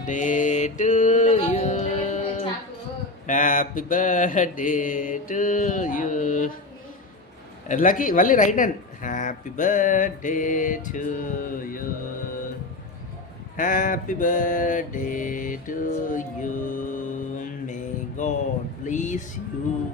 birthday to you. Happy birthday to you. Lucky, only right hand. Happy birthday to you. Happy birthday to you. May God bless you.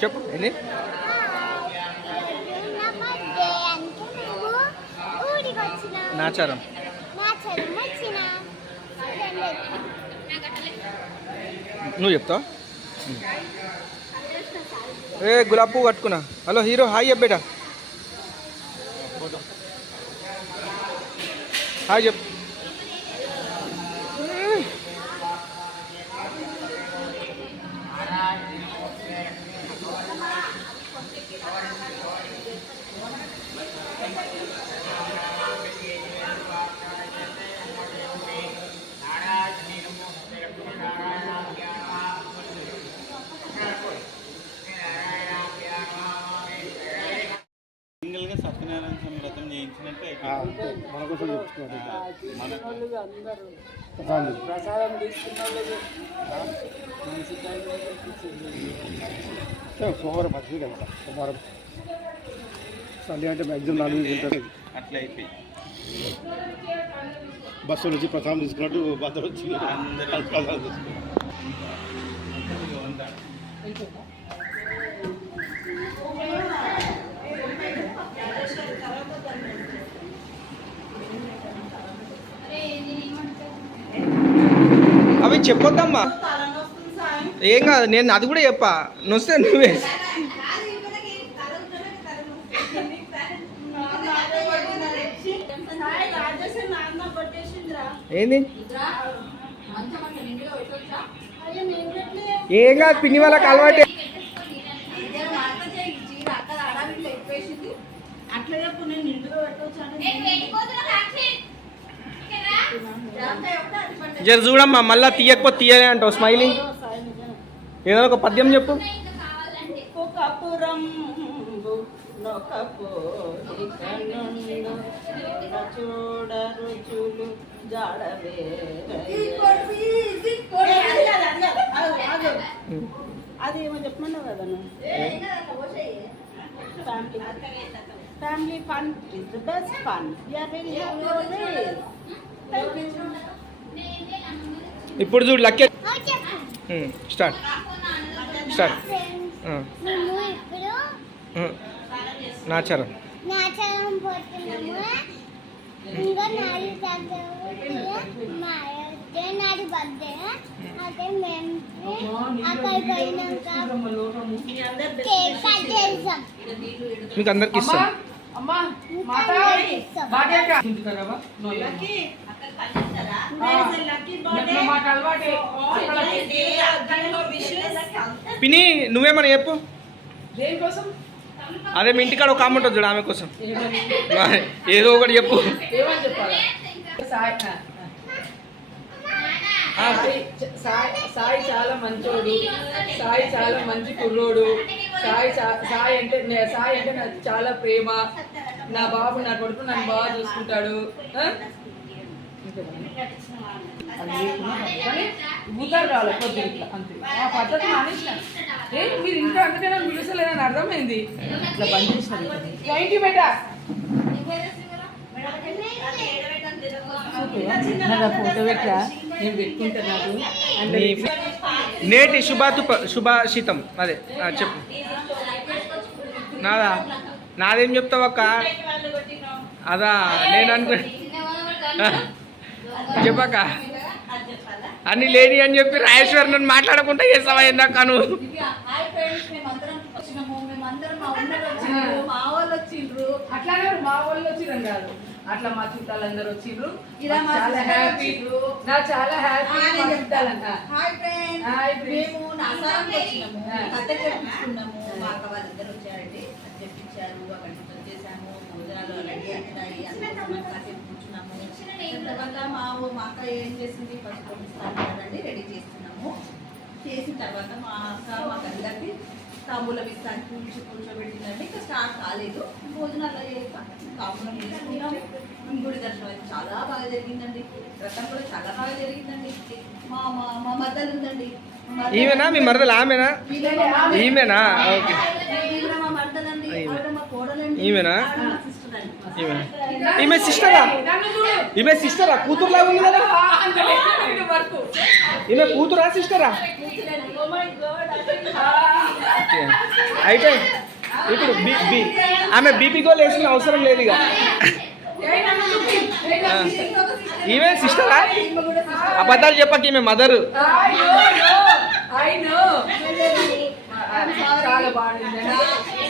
చెప్పు ఏంటి నాచారం నువ్వు చెప్తావా ఏ గులాబ్ పువ్వు కట్టుకున్నా hello hero hi అబ్బేటా hi చెప్పు సత్యనారాయణ స్వామి వ్రతం చేయించినట్టే మన కోసం ప్రసాదం సోమవారం మంచిది కదా సోమవారం సండే అంటే మ్యాక్సిమం 4 ఉంటారు అట్లా అయిపోయి బస్సు నుంచి ప్రసాదం తీసుకున్నట్టు భద్ర వచ్చి ప్రసాదం తీసుకున్నారు. అవి చెప్పొద్దమ్మా ఏం కాదు నేను అది కూడా చెప్పా నొస్తే నువ్వే ఏంది ఏం కాదు పిన్ని వాళ్ళకి అలవాటే జర చూడమ్మా మళ్ళా తీయకపోతే తీయలే అంటావు స్మైలింగ్ ఏదైనా ఒక పద్యం చెప్పు అది ఏమో చెప్పమన్నావు కదా family fun is the best fun we are very happy always. ఇప్పుడు చూడు లక్కీ స్టార్ట్ స్టార్ట్ నాచారం ఇంకా నాది బర్త్డే అదే మేము అక్కడికి పోయినాక కేక్ కట్ చేసాం. మీకు అందరికి ఇస్తాం పిని నువ్వేమన్నా చెప్పు అదే మీ ఇంటికాడ ఒక కామెంట్ చూడు ఆమె కోసం ఏదో ఒకటి చెప్పు. సాయి చాలా మంచోడు, సాయి చాలా మంచి కుర్రోడు, సాయి అంటే నాకు చాలా ప్రేమ, నా బాబు నా కొడుకు నన్ను బాగా చూసుకుంటాడు. భూతాలు రావాలి కొద్ది ఇట్లా అంతే ఆ పద్ధతి మానేసిన మీరు ఇంకా అందుకే నాకు పిలుస్తలేదని అర్థమైంది. ఇట్లా బంద్ చేసినారు. థ్యాంక్ యూ బేటా. నాకు నాకు ఫోటో పెట్టరా నేను పెట్టుకుంటున్నాను నీ నేటి శుభాషితం అదే చెప్పు. నాదేం చెప్తావు అక్క? అదా నేను అనుకో చెప్పక్క అన్ని లేని అని చెప్పి రాజేశ్వర్ నన్ను మాట్లాడకుండా చేస్తావా ఇందాక నువ్వు? అట్లా మా వాళ్ళు వచ్చిండ్రు కాదు, అట్లా మా చుట్టాలందరూ వచ్చిండ్రు. చాలా హ్యాపీ, నా చాలా హ్యాపీ. మేము నాసారానికి వచ్చినాము, కథ చెప్పించుకున్నాము. మా అక్క వాళ్ళిద్దరు వచ్చారండి, కథ చెప్పించారు, అక్కడ చేసాము, భోజనాలు రెడీ అవుతున్నాయి, అందరూ కాసేపు కూర్చున్నాము. తర్వాత మా అక్క ఏం చేసింది, ఫస్ట్ పంపిస్తాను కదండి, రెడీ చేస్తున్నాము. చేసిన తర్వాత మా అక్క మాకు అందరికి తాంబూలం ఇస్తాను కూర్చోబెట్టిందండి. ఇంకా స్టార్ట్ కాలేదు, భోజనాలు అయ్యాక తాంబూలం తీసుకున్నాము. గుడి దర్శనం అయితే చాలా బాగా జరిగిందండి, వ్రతం కూడా చాలా బాగా జరిగిందండి. మా మా మద్దలు ఉందండి. ఈమెనా మీ మరదలు? ఆమెనా ఈమెనా? ఓకే. మా మద్దలండి, ఆవిడ మా కోడలండి. ఈమెనా? ఈమె ఈమె సిస్టరా? ఈమె సిస్టరా? కూతురులాగా ఉంది కదా. ఈమె కూతురా సిస్టరా? అయితే ఇప్పుడు ఆమె బీపీ గోల్ వేసిన అవసరం లేదు ఇక. ఈమె సిస్టరా? అబద్ధాలు చెప్పక ఈమె మదరు. చాలా బాగుందండి.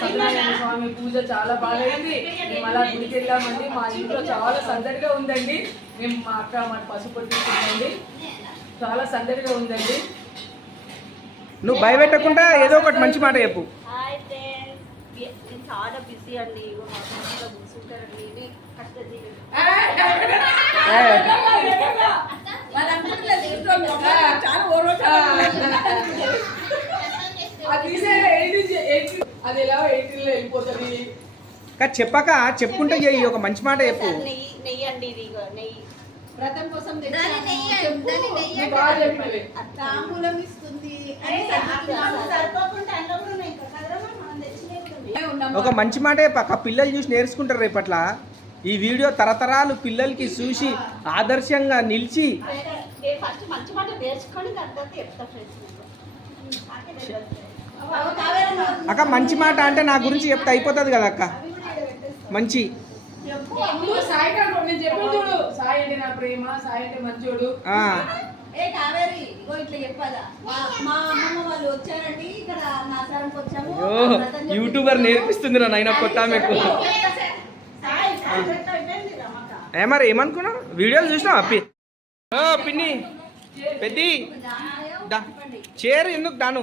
సత్యనారాయణ స్వామి పూజ చాలా బాగైంది. మేము అలా గుడికి వెళ్ళామండి. మా ఇంట్లో చాలా సందడిగా ఉందండి. మేము మా అక్క మా పసుపు తీసుకుందండి, చాలా సందడిగా ఉందండి. నువ్వు భయపెట్టకుండా ఏదో ఒకటి మంచి మాట చెప్పు. చాలా బిజీ అండి, కూర్చుంటారండి, కష్టజీవి. అది ఎలా 18లో వెళ్ళిపోతుంది. చెప్పక చెప్పుకుంటే చెయ్యి, ఒక మంచి మాట చెప్పు. నెయ్యి అండి, ఇది నెయ్యి వ్రతం కోసం తాంబూలం ఇస్తుంది. ఒక మంచి మాట చెప్పక పిల్లలు చూసి నేర్చుకుంటారు రేపట్ల. ఈ వీడియో తరతరాలు పిల్లలకి చూసి ఆదర్శంగా నిలిచి ఫస్ట్ మంచి మాట నేర్చుకొని తర్వాత చెప్తా ఫ్రెండ్స్. అక్క మంచి మాట అంటే నా గురించి చెప్తే అయిపోతుంది కదా అక్క. మంచి సాయి చూడు, సాయి అంటే నా ప్రేమ, సాయి అంటే మంచోడు. ఏ కావేరి ఇగో ఇట్లా చెప్పాలా, మా అమ్మమ్మ వాళ్ళు వచ్చారండి ఇక్కడ నాసారానికి వచ్చాము. యూట్యూబర్ నేర్పిస్తుంది నా నాయన కొత్త ఆమెకు. మరి ఏమనుకున్నావు? వీడియోలు చూసినావు అప్పి? పిన్ని పెద్ది చేరు ఎందుకు దాను?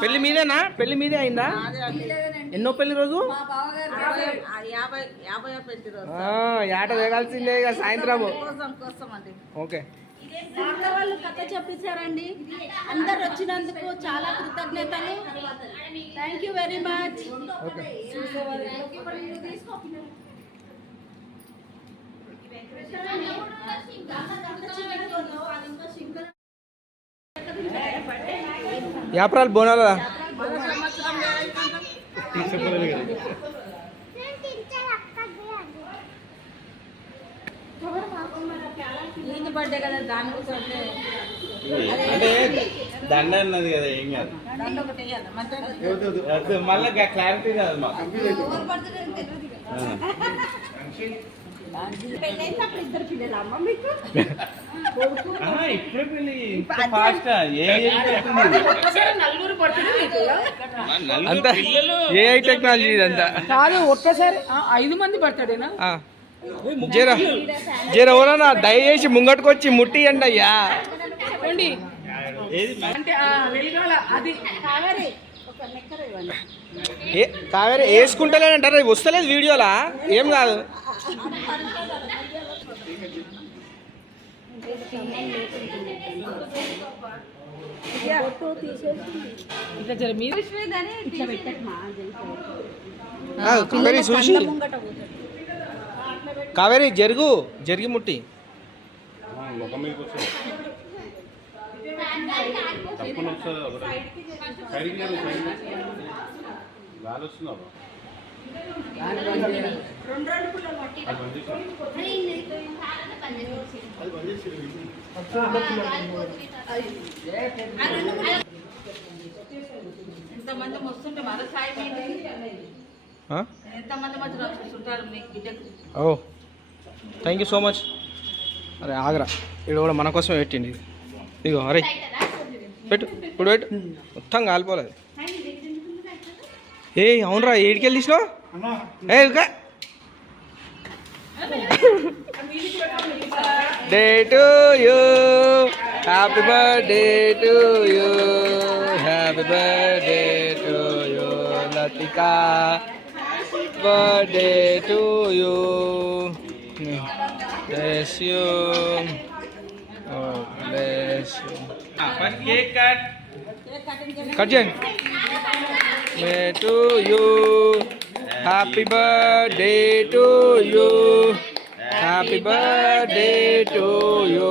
పెళ్లి మీదేనా? పెళ్లి మీదే అయిందా? ఎన్నో పెళ్లి రోజు? ఏట వేగాల్సిందే ఇక సాయంత్రం. ఓకే. వాళ్ళు కథ చెప్పించారండి, అందరు వచ్చినందుకు చాలా కృతజ్ఞతలు. Thank you very much. వ్యాపారాలు బోనాలా? బర్త్డే కదా, దానికోసం అంటే దండ అన్నది కదా, ఏం కాదు. మళ్ళీ క్లారిటీ కాదు మాకు. ఇద్దరు పిల్లలు అమ్మ మీకు ఇప్పుడే పెళ్ళి ఫాస్ట్ అంతా ఏఐ టెక్నాలజీ ఇదంతా కాదు. ఒక్కసారి 5 మంది పడతాడేనా? జర ఎవరన్నా దయచేసి ముంగట్టుకొచ్చి ముట్టి అండి అయ్యా. అంటే వెలిగాల అది కావేరి వేసుకుంటలేనంటారు, వస్తలేదు వీడియోలా. ఏం కాదు. ఇట్లా జర మీరు కావేరి చూసి కావేరి జరిగి ముట్టి ముఖం మీదకి వస్తుంది తప్పని వస్తుంది ఒకటి సైడ్కి లేదు సైడ్ గాలి వస్తుంది అబ్బా అది బంద్ చేసి ఇంతమంది వస్తుంటే మన సాయి ఎంతమంది మధ్య వస్తుంటారు మీకు బిడ్డకు. ఓ థ్యాంక్ యూ సో మచ్. అరే ఆగరా ఇక్కడ కూడా మన కోసం పెట్టిండి. ఇదిగో అరే పెట్టు ఇప్పుడు పెట్టు మొత్తం కాలిపోలేదు. ఏ అవునరా ఏడికెళ్ళి తీసినావు? A day to you happy birthday to you happy birthday to you Latika birthday to you bless you oh bless you first cake cut cut చేయండి. May to you happy birthday to you happy birthday to you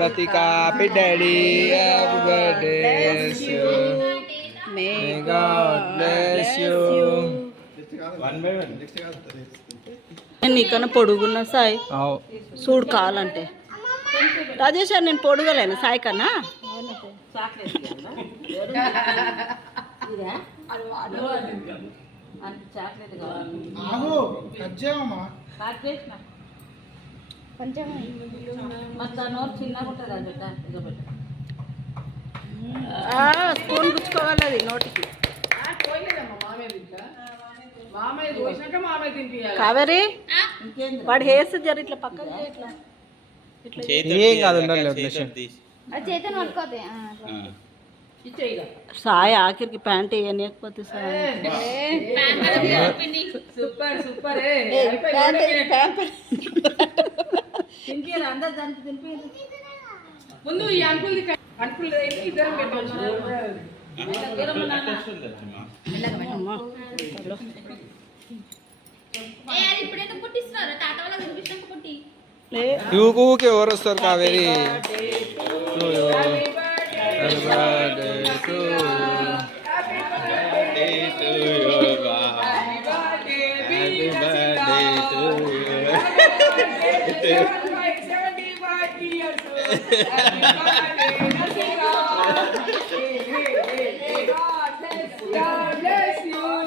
Latika happy daddy happy birthday you may God bless you. One by one నీకన్నా పొడుగున్నా సాయి చూడు కావాలంటే రాజేష్ నేను పొడుగలేను సాయి కన్నా. Chocolate చిన్నగా ఉంటుంది అది పెట్ట స్పూన్ గుచ్చుకోవాలి అది నోటికి. కావేరి వాడు హేర్స్ జర ఇట్లా పక్కన ఇట్లా ఏం కాదు ఉండాలి. సాయి ఆఖరికి ప్యాంట్ వేయకపోతే సాయి సూపర్ సూపర్ అందరు దానికి తినిపించారు. ముందు ఈ అంకుల్ ఇద్దరం పెట్టవచ్చు. ఊకే ఎవరు వస్తారు కావేరి?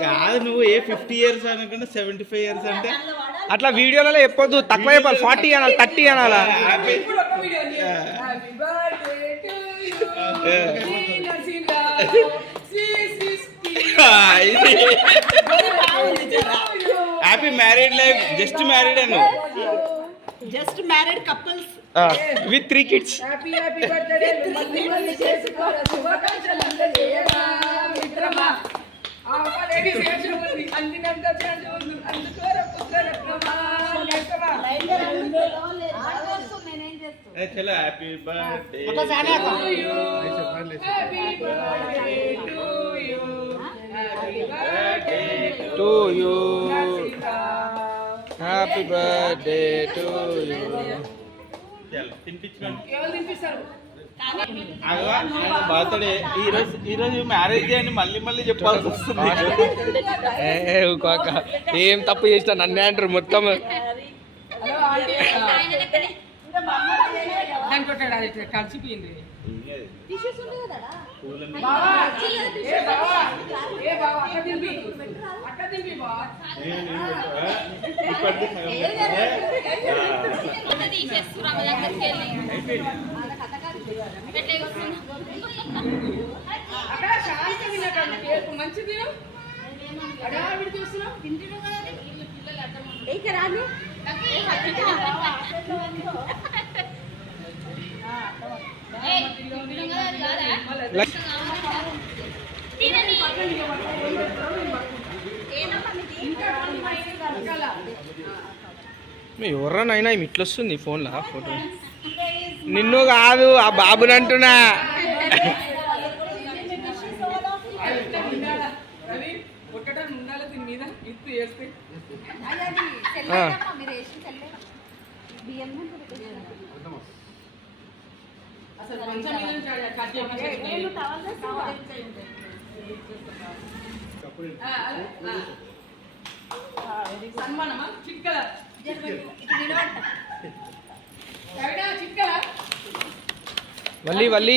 కాదు నువ్వు ఏ 50 years అనుకుంటే 75 years అంటే అట్లా వీడియోలలో చెప్పొద్దు, తక్కువ చెప్పాలి. 40 అనాలి, 30 అనాలా. Happy married life. Just married Anu. Just married couples with 3 kids. Happy happy birthday మిత్రమా. అందినంత అందుకోర పుత్రరత్నమా. చలో happy birthday to you happy birthday to you. Birthday ఈరోజు మ్యారేజ్ డే అని మళ్ళీ చెప్పాల్సి వస్తుంది. ఏం తప్పు చేసినా నన్నే అంటారు మొత్తం. కలిసిపోయింది. అక్కడ శాంతి మంచిది అడావిడి చూస్తున్నాం. ఎవరనైనా ఇట్లా వస్తుంది ఫోన్లో ఫోటో. నిన్ను కాదు ఆ బాబుని అంటున్నా. అసలు మంచం మీద నుంచి కట్ చేయించాలి. సన్మానమా చిక్కల చిక్కల మళ్ళీ మళ్ళీ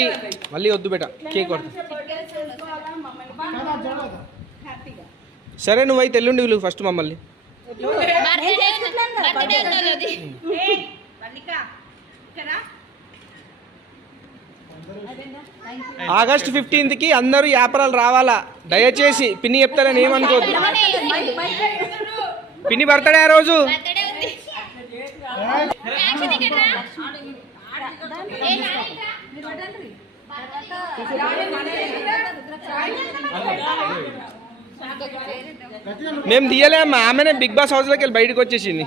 మళ్ళీ వద్దు బేట కేక్ కొడతా. సరే నువ్వైతే ఎల్లుండి వీళ్ళు ఫస్ట్ మమ్మల్ని. ఆగస్ట్ 15కి అందరూ వ్యాపారాలు రావాలా దయచేసి. పిన్ని చెప్తారని ఏమనుకోవద్దు. పిన్ని బర్త్డే ఆ రోజు. మేము తీయలేమ్మా, ఆమెనే బిగ్ బాస్ హౌస్లోకి వెళ్ళి బయటకు వచ్చేసింది.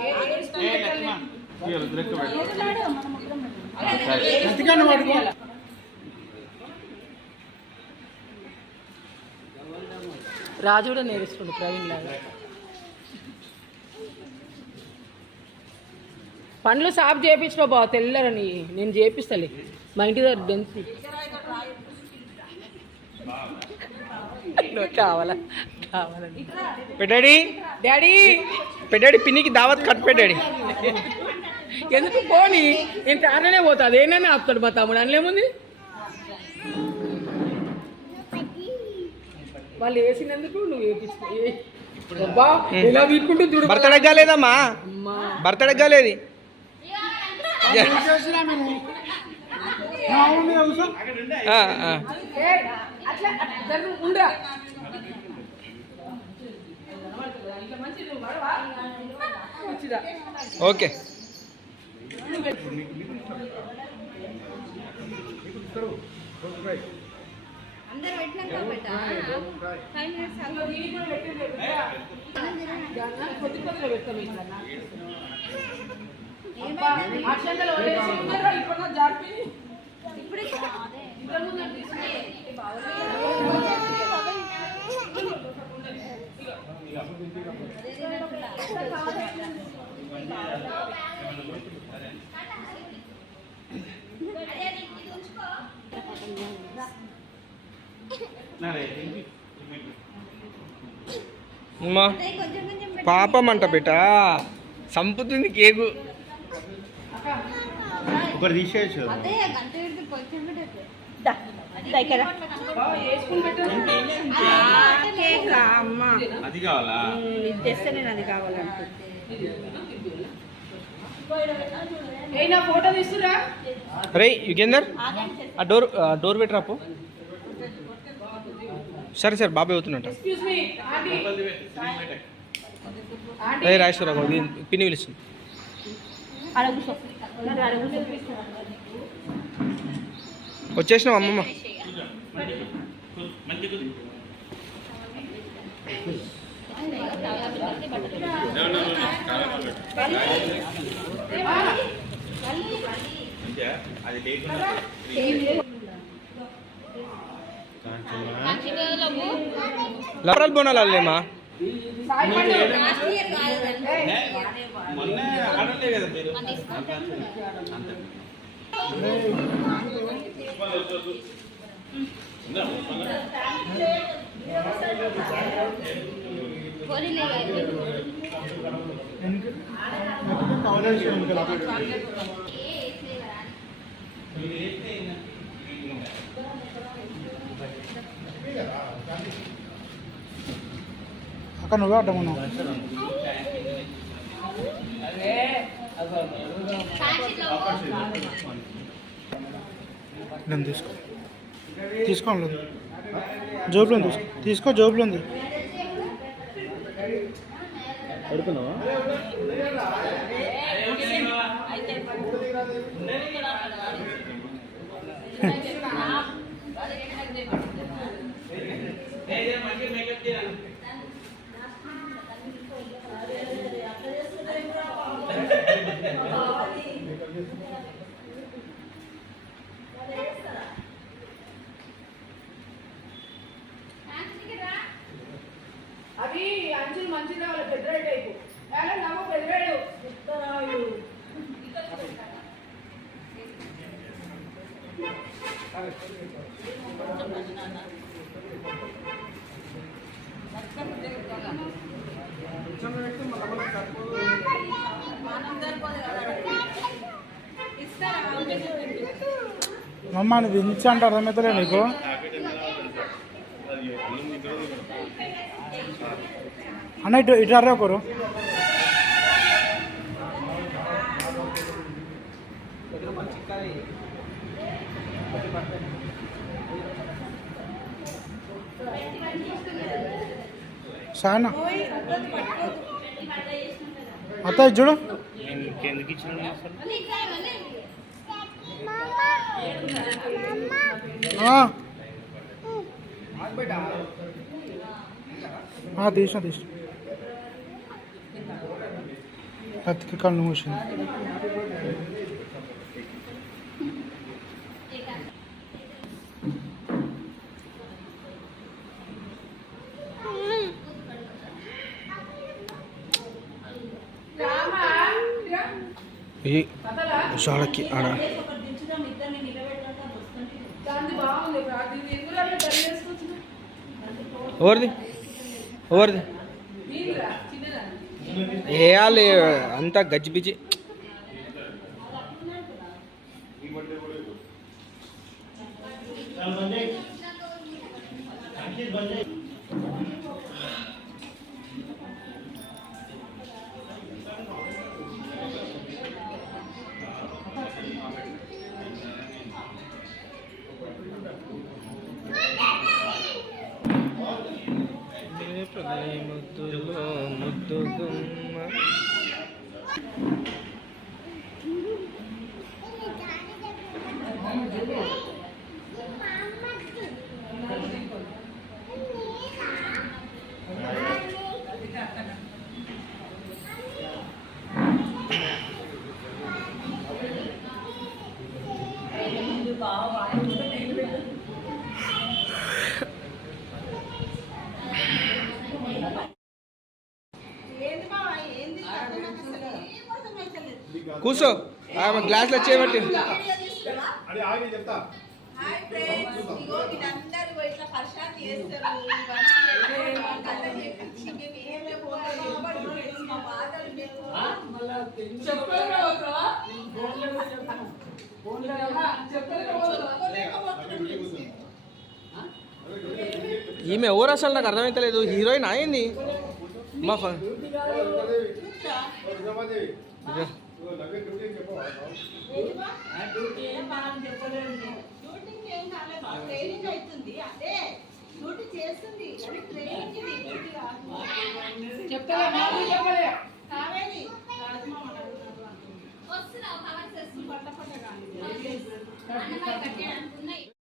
రాజు కూడా నేర్చుకుంటు ప్రవీణ్ లాగా. పండ్లు సాఫ్ చేయించుకో బావ, తెల్లరని నేను చేపిస్తలే. మా ఇంటి దగ్గర దెంచి కావాలా కావాలని పెట్టాడి డాడీ పెట్టాడి పిన్నికి దావత్ కట్ పెట్టాడి. ఎందుకు పోనీ నేను తానే పోతా, అదేనని ఆపుతాడు మా తమ్ముడు. అనలేముంది వాళ్ళు వేసినందుకు నువ్వు వేపించుకో. ఇలా వీక్కుంటూ చూడు. బర్త్డే కాలేదమ్మా, బర్త్డే కాలేదు. ఉండరా ఓకే. అందరు పెట్టినాక పెట్టా 5 minutes కొద్ది కొద్దిగా పెడతాం. ఇప్పుడు అమ్మా పాపం అంట బిడ్డ, సంపుతుంది కేకు. ఒకటి తీసేయచ్చు. అది కావాలా? అది కావాలంటే ఫోటో తీసుకురా. రే యుగేందర్ ఆ డోర్ పెట్టరాపు. సరే సరే బాబాయ్ అవుతున్నట్ట. రే రాజేశ్వర పిన్ని పిలుస్తుంది. వచ్చేసినాం అమ్మమ్మ. అది లేకుండా లవరాలు బోనాలేమా? మొన్న ఆడలే కదా మీరు. అక్కడ నువ్వే అడ్డమన్నావు. నేను తీసుకోండి జోబులో ఉంది. తీసుకో జోబులో ఉంది. పడుకున్నావా? అది అంచులు మంచిగా వాళ్ళ పెద్దరాడు టైపు. నమ్మ పెద్దరాడు అమ్మ నువ్వు ఇంచు అంటే అర్థమవుతలే నీకు. అన్న ఇటు ఇటు అర్రే ఒకరు. సాయన అత్త ఇది చూడు. తీసిన కత్తికి కళ్ళు మూసింది. ఈ షాడకి ఆడ ఎవరిది ఎవరిది వేయాలి అంతా గజ్జిపిచ్చి. ముద్దులో ముద్దు గుమ్మ కూర్చో ఆమె గ్లాసులో చేయబట్టి. హాయ్ ఫ్రెండ్స్, ఇగో వీళ్ళందరూ ఇట్లా పరిశాన్ చేస్తారు. ఈమె ఎవరు అసలు నాకు అర్థమైతలేదు. హీరోయిన్ అయింది మా ట్రైనింగ్ అవుతుంది, అదే డ్యూటీ చేస్తుంది. చెప్తా